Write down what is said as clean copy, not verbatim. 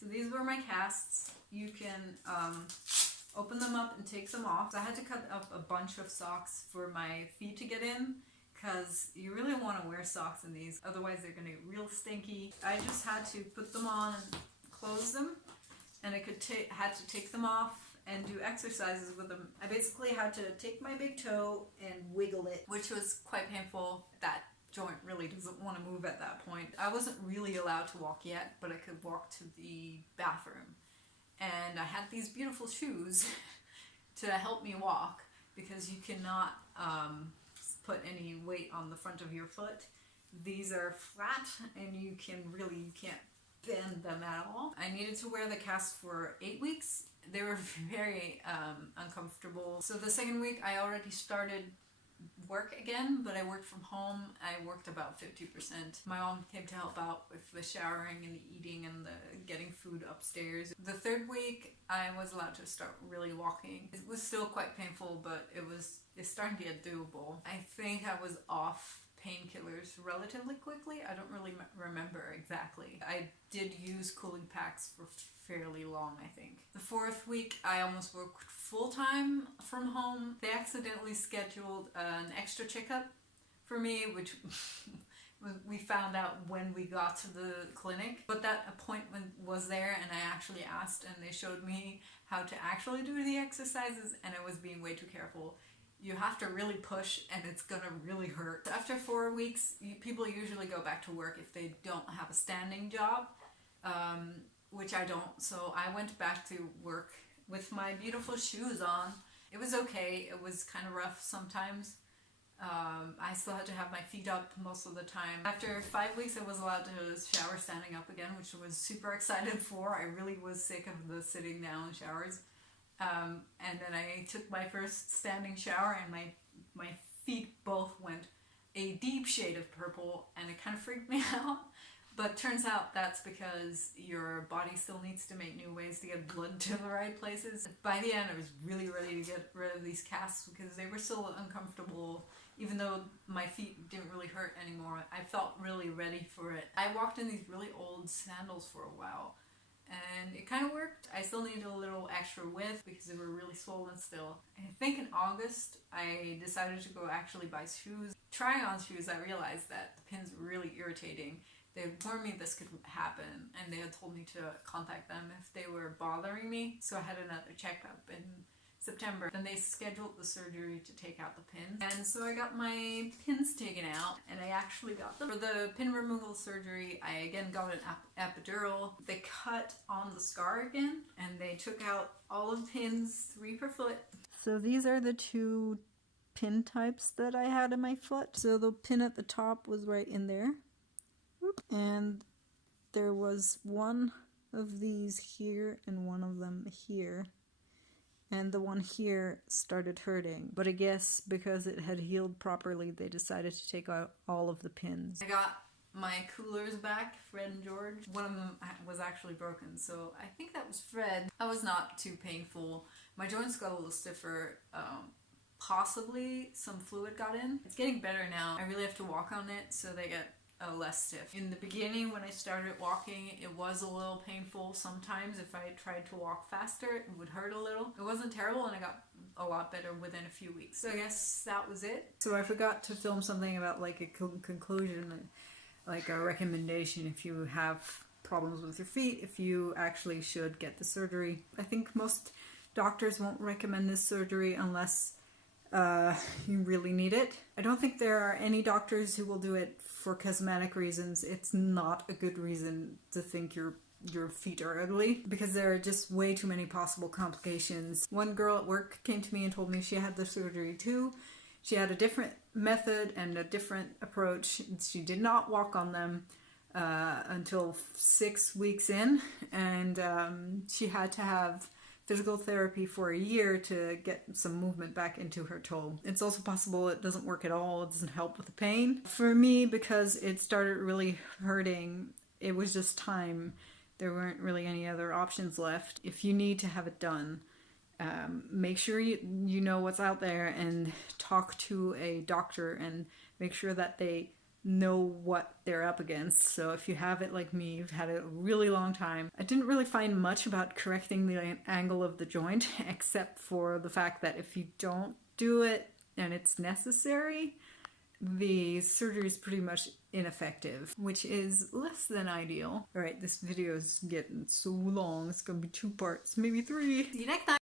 So these were my casts. You can open them up and take them off. So I had to cut up a bunch of socks for my feet to get in, because you really want to wear socks in these, otherwise they're going to get real stinky. I just had to put them on and close them, and I had to take them off and do exercises with them. I basically had to take my big toe and wiggle it, which was quite painful. That joint really doesn't want to move at that point. I wasn't really allowed to walk yet, but I could walk to the bathroom. And I had these beautiful shoes to help me walk, because you cannot put any weight on the front of your foot. These are flat and you can't bend them at all. I needed to wear the cast for 8 weeks. They were very uncomfortable. So the second week I already started work again, but I worked from home. I worked about 50%. My mom came to help out with the showering and the eating and the getting food upstairs. The third week I was allowed to start really walking. It was still quite painful, but it's starting to get doable. I think I was off painkillers relatively quickly. I don't really remember exactly. I did use cooling packs for fairly long, I think. The fourth week I almost worked full-time from home. They accidentally scheduled an extra checkup for me, which we found out when we got to the clinic, but that appointment was there, and I actually asked, and they showed me how to actually do the exercises, and I was being way too careful. You have to really push, and it's gonna really hurt. After 4 weeks, people usually go back to work if they don't have a standing job, which I don't. So I went back to work with my beautiful shoes on. It was okay. It was kind of rough sometimes. I still had to have my feet up most of the time. After 5 weeks, I was allowed to shower standing up again, which I was super excited for. I really was sick of the sitting down showers. And then I took my first standing shower, and my feet both went a deep shade of purple, and it kind of freaked me out. But turns out that's because your body still needs to make new ways to get blood to the right places. By the end, I was really ready to get rid of these casts because they were so uncomfortable. Even though my feet didn't really hurt anymore, I felt really ready for it. I walked in these really old sandals for a while, and it kind of worked. I still needed a little extra width because they were really swollen still. I think in August, I decided to go actually buy shoes. Trying on shoes, I realized that the pins were really irritating. They had warned me this could happen, and they had told me to contact them if they were bothering me. So I had another checkup in September. Then they scheduled the surgery to take out the pins. And so I got my pins taken out, and I actually got them. For the pin removal surgery, I again got an epidural. They cut on the scar again, and they took out all of the pins, 3 per foot. So these are the 2 pin types that I had in my foot. So the pin at the top was right in there. And there was one of these here and one of them here. And the one here started hurting. But I guess because it had healed properly, they decided to take out all of the pins. I got my coolers back, Fred and George. One of them was actually broken, so I think that was Fred. That was not too painful. My joints got a little stiffer. Possibly some fluid got in. It's getting better now. I really have to walk on it so they get less stiff. In the beginning, when I started walking, it was a little painful. Sometimes if I tried to walk faster, it would hurt a little. It wasn't terrible, and I got a lot better within a few weeks. So I guess that was it. So I forgot to film something about like a conclusion, like a recommendation if you have problems with your feet, if you actually should get the surgery. I think most doctors won't recommend this surgery unless you really need it. I don't think there are any doctors who will do it for cosmetic reasons. It's not a good reason to think your feet are ugly, because there are just way too many possible complications. One girl at work came to me and told me she had the surgery too. She had a different method and a different approach. She did not walk on them until 6 weeks in, and she had to have physical therapy for a year to get some movement back into her toe. It's also possible it doesn't work at all. It doesn't help with the pain. For me, because it started really hurting, it was just time. There weren't really any other options left. If you need to have it done, make sure you know what's out there and talk to a doctor and make sure that they know what they're up against. So if you have it like me, you've had it a really long time. I didn't really find much about correcting the angle of the joint, except for the fact that if you don't do it and it's necessary, the surgery is pretty much ineffective, which is less than ideal. Alright, this video is getting so long. It's gonna be 2 parts, maybe 3. See you next time!